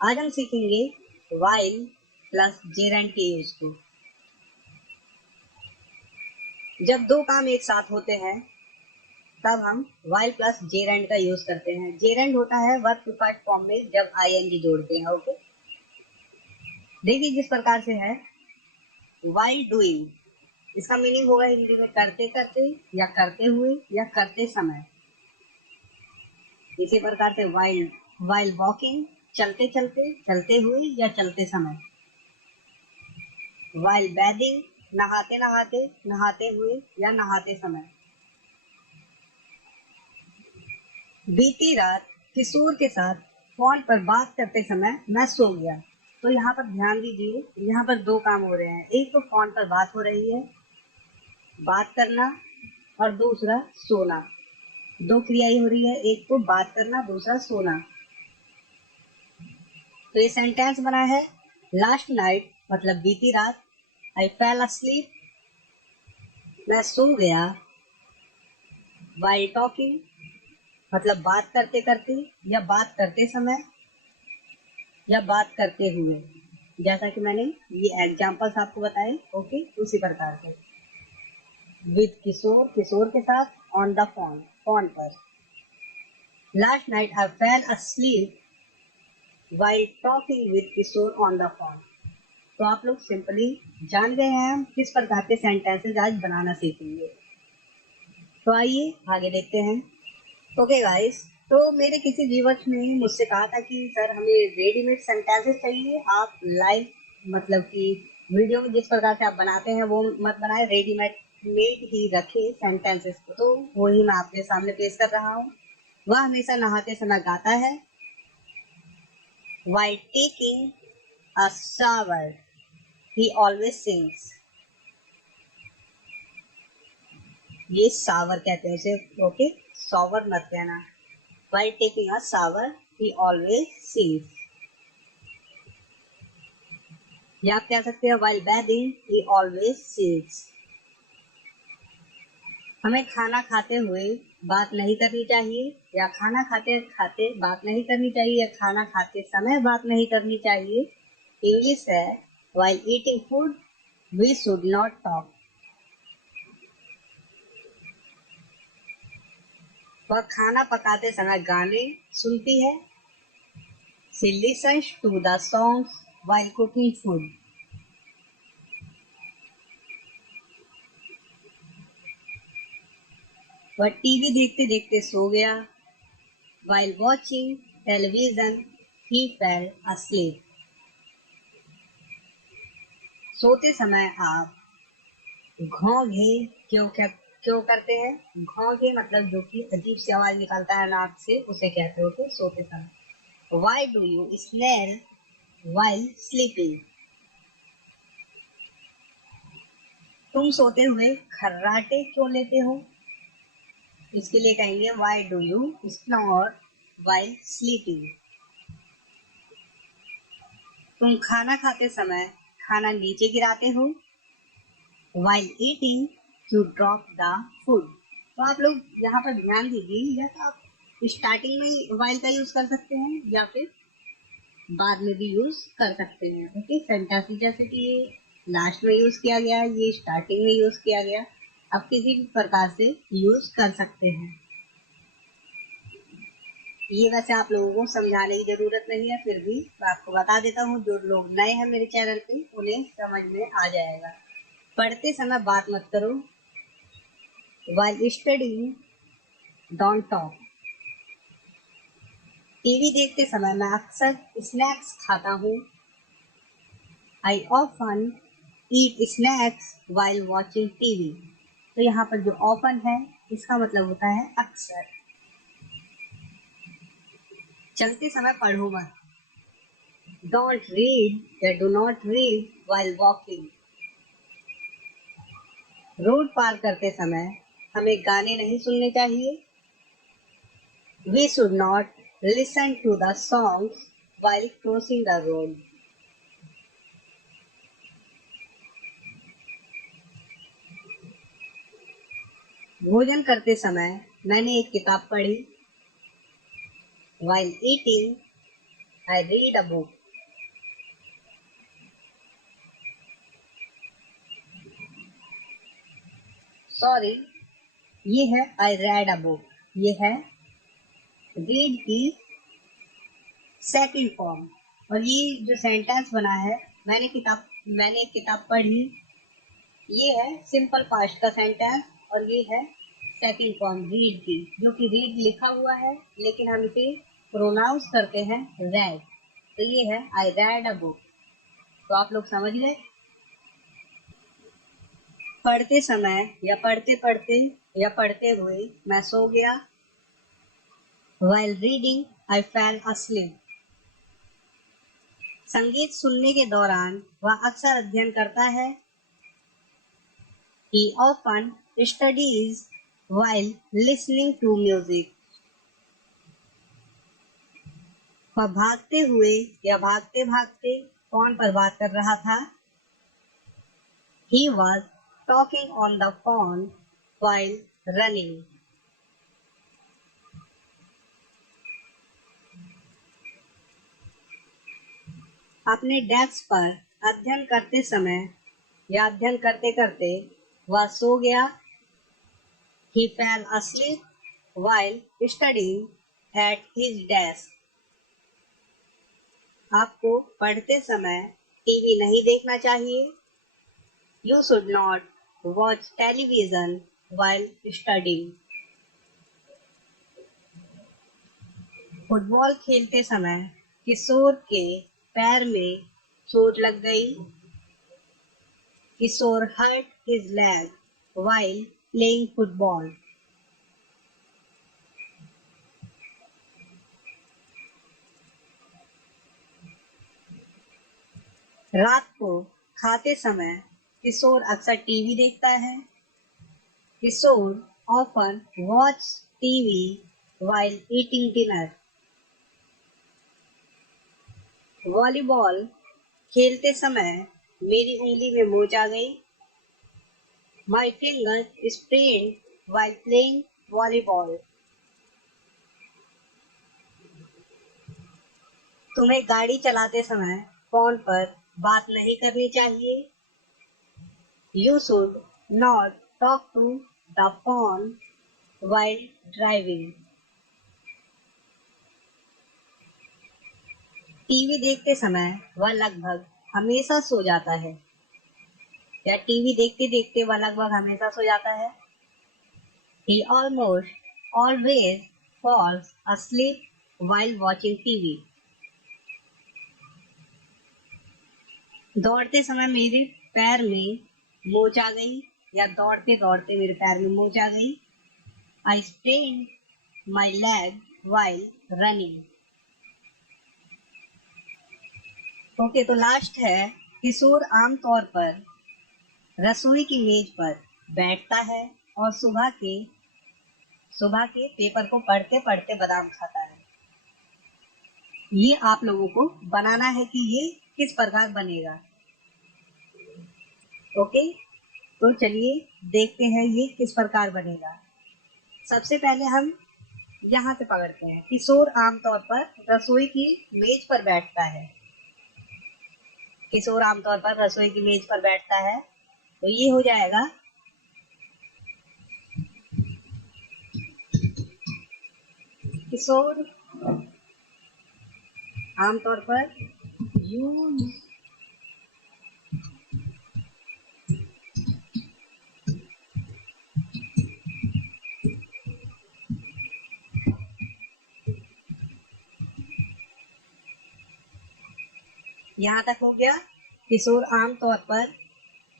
आज हम सीखेंगे while प्लस gerund के यूज को। जब दो काम एक साथ होते हैं तब हम while प्लस gerund का यूज करते हैं। gerund होता है वर्ब टू पार्ट फॉर्म में जब ing जोड़ते हैं। ओके, देखिए जिस प्रकार से है while doing, इसका मीनिंग होगा हिंदी में करते करते या करते हुए या करते समय। इसी प्रकार से while walking, चलते चलते, चलते हुए या चलते समय। while bathing, नहाते नहाते, नहाते हुए या नहाते समय। बीती रात किशोर के साथ फोन पर बात करते समय मैं सो गया। तो यहाँ पर ध्यान दीजिए, यहाँ पर दो काम हो रहे हैं। एक तो फोन पर बात हो रही है, बात करना, और दूसरा सोना। दो क्रियाएं हो रही है, एक तो बात करना, दूसरा सोना। तो ये सेंटेंस बना है लास्ट नाइट मतलब बीती रात, आई फेल अस्लीप, मैं सो गया, व्हाइल टॉकिंग मतलब बात करते करते या बात करते समय या बात करते हुए। जैसा कि मैंने ये एग्जांपल्स आपको बताए। ओके, उसी प्रकार से विद किशोर, किशोर के साथ, ऑन द फोन, फोन पर। Last night I fell asleep while talking with Kishore on the phone. तो आप लोग सिंपली जान गए हैं हम किस प्रकार के सेंटेंसेस आज बनाना सीखेंगे। तो आइए आगे देखते हैं। ओके गाइस, तो मेरे किसी व्यूअर्स ने मुझसे कहा था कि सर हमें रेडीमेड सेंटेंसेस चाहिए, आप लाइव मतलब कि वीडियो में जिस प्रकार से आप बनाते हैं वो मत बनाए, रेडीमेड ही रखे सेंटेंसेस को। तो वही मैं आपके सामने पेश कर रहा हूँ। वह हमेशा नहाते समय गाता है, while taking a shower he always sings। ये शावर कहते हैं इसे। ओके, शॉवर मत कहना। While taking a shower he always sings। या आप कह सकते हैं while bathing he always sings। हमें खाना खाते हुए बात नहीं करनी चाहिए, या खाना खाते खाते बात नहीं करनी चाहिए, या खाना खाते समय बात नहीं करनी चाहिए। इंग्लिश है while eating food we should not talk। वह खाना पकाते समय गाने सुनती है, she listens to the songs while cooking food। वह टीवी देखते देखते सो गया, while watching television he fell asleep। सोते समय आप घोंघे क्यों करते हैं? घोंघे मतलब जो कि अजीब सी आवाज निकालता है नाक से, उसे कहते हो कि सोते समय। Why do you snore while sleeping? तुम सोते हुए खर्राटे क्यों लेते हो? इसके लिए कहेंगे why do you snore while sleeping। तुम खाना खाते समय खाना नीचे गिराते हो, while eating you drop the food। तो आप लोग यहाँ पर ध्यान दीजिए, या तो आप स्टार्टिंग में while का यूज कर सकते हैं या फिर बाद में भी यूज कर सकते हैं। ओके, सेंटेंस जैसे कि ये लास्ट में यूज किया गया, ये स्टार्टिंग में यूज किया गया, आप किसी भी प्रकार से यूज कर सकते हैं। ये वैसे आप लोगों को समझाने की जरूरत नहीं है, फिर भी मैं आपको बता देता हूँ, जो लोग नए हैं मेरे चैनल पे उन्हें समझ में आ जाएगा। पढ़ते समय बात मत करो, while studying don't talk। TV देखते समय मैं अक्सर स्नैक्स खाता हूँ, I often eat snacks while watching TV। तो यहाँ पर जो often है इसका मतलब होता है अक्सर। चलते समय पढ़ो मत, don't read या do not read while walking। Road पार करते समय हमें गाने नहीं सुनने चाहिए, we should not listen to the songs while crossing the road। भोजन करते समय मैंने एक किताब पढ़ी, while eating I read a book. Sorry, ये है I read a book. ये है read की सेकंड फॉर्म। और ये जो सेंटेंस बना है, मैंने एक किताब पढ़ी, ये है सिंपल पास्ट का सेंटेंस। और ये है सेकंड फॉर्म रीड की, जो कि रीड लिखा हुआ है लेकिन हम इसे प्रोनाउंस करते हैं रेड। तो ये है आई रेड अ बुक। तो आप लोग समझ गए। पढ़ते समय या पढ़ते पढ़ते या पढ़ते हुए मैं सो गया। while reading I fell asleep. संगीत सुनने के दौरान वह अक्सर अध्ययन करता है। He often studies while listening to music. वह भागते हुए या भागते भागते फोन पर बात कर रहा था। He was talking on the phone while running. अपने डेस्क पर अध्ययन करते समय या अध्ययन करते करते वह सो गया। He fell asleep while studying at his desk. आपको पढ़ते समय टीवी नहीं देखना चाहिए। You should not watch television while studying. Football खेलते समय किशोर के पैर में चोट लग गई। किशोर hurt his leg while playing football. रात को खाते समय किशोर अक्सर टीवी देखता है। किशोर often watch TV while eating dinner. Volleyball खेलते समय मेरी उंगली में मोच आ गई। My finger sprained while playing volleyball. तुम्हें गाड़ी चलाते समय फोन पर बात नहीं करनी चाहिए। You should not talk to the phone while driving. TV देखते समय वह लगभग हमेशा सो जाता है। या टीवी देखते देखते वह लगभग हमेशा सो जाता है। He almost always falls asleep while watching TV. दौड़ते समय मेरे पैर में मोच आ गई या दौड़ते दौड़ते मेरे पैर में मोच आ गई। I sprained my leg while running. Okay, तो लास्ट है किशोर आमतौर पर रसोई की मेज पर बैठता है और सुबह के पेपर को पढ़ते पढ़ते बादाम खाता है। ये आप लोगों को बनाना है कि ये किस प्रकार बनेगा। ओके, तो चलिए देखते हैं ये किस प्रकार बनेगा। सबसे पहले हम यहाँ से पकड़ते हैं। किशोर आमतौर पर रसोई की मेज पर बैठता है। किशोर आमतौर पर रसोई की मेज पर बैठता है, तो ये हो जाएगा किशोर आमतौर पर यूज यहाँ तक हो गया। किशोर आमतौर पर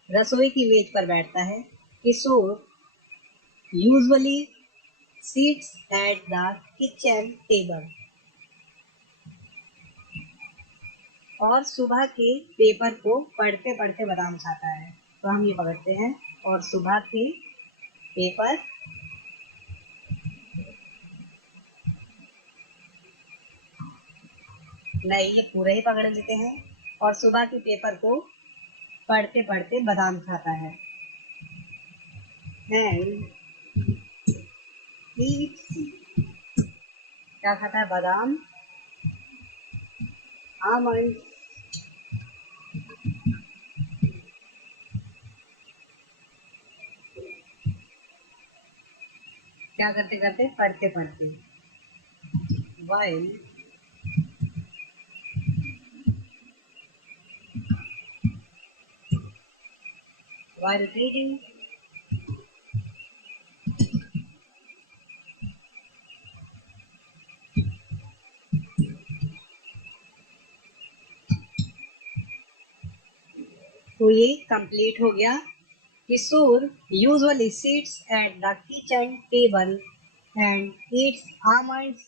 रसोई की मेज पर बैठता है। Kishore usually sits at the kitchen table. और सुबह के पेपर को पढ़ते पढ़ते बादाम खाता है। तो हम ये पकड़ते हैं और सुबह के पेपर नहीं, ये पूरे ही पकड़ लेते हैं। और सुबह के पेपर को पढ़ते पढ़ते बादाम खाता है। क्या खाता है? बादाम almonds. क्या करते करते, पढ़ते पढ़ते, while reading, तो ये कंप्लीट हो गया। किशोर usually sits at the kitchen table and eats almonds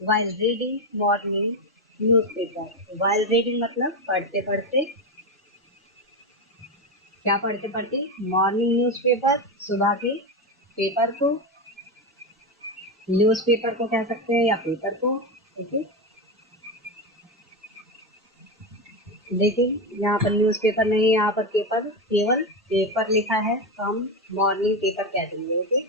while reading morning newspaper. While reading मतलब पढ़ते पढ़ते, क्या पढ़ते पढ़ते, मॉर्निंग न्यूज़पेपर, सुबह के पेपर को, न्यूज़पेपर को कह सकते हैं या पेपर को। ओके, लेकिन यहाँ पर न्यूज़पेपर नहीं, यहाँ पर पेपर, केवल पेपर लिखा है तो हम मॉर्निंग पेपर कह देंगे। ओके,